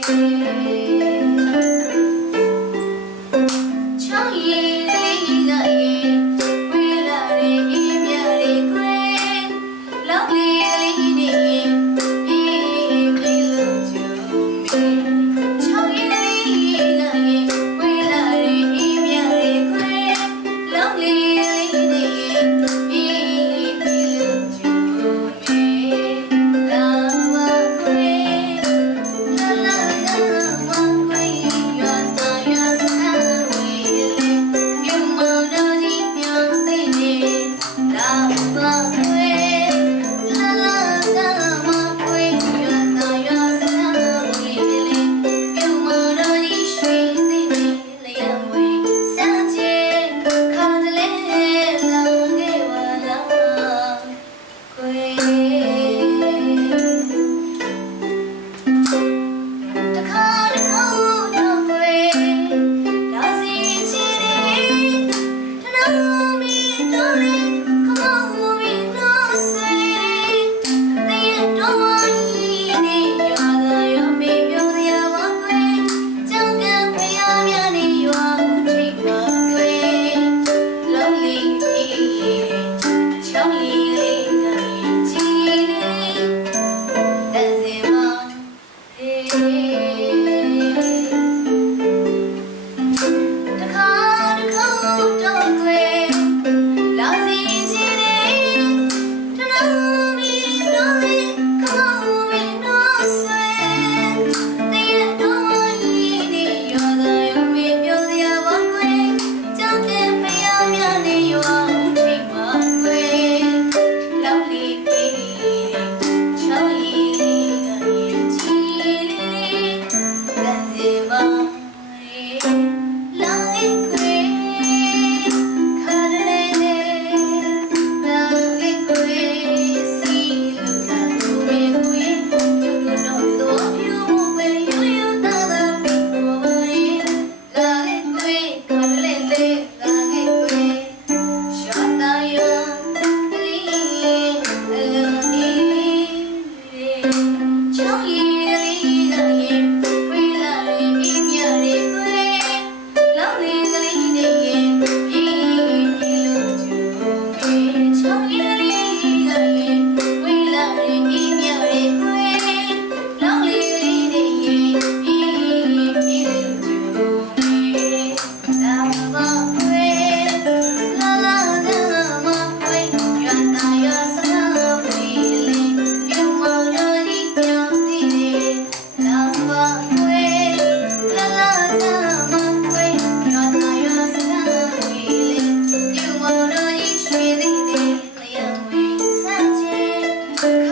Thank mm -hmm. you. Thank you.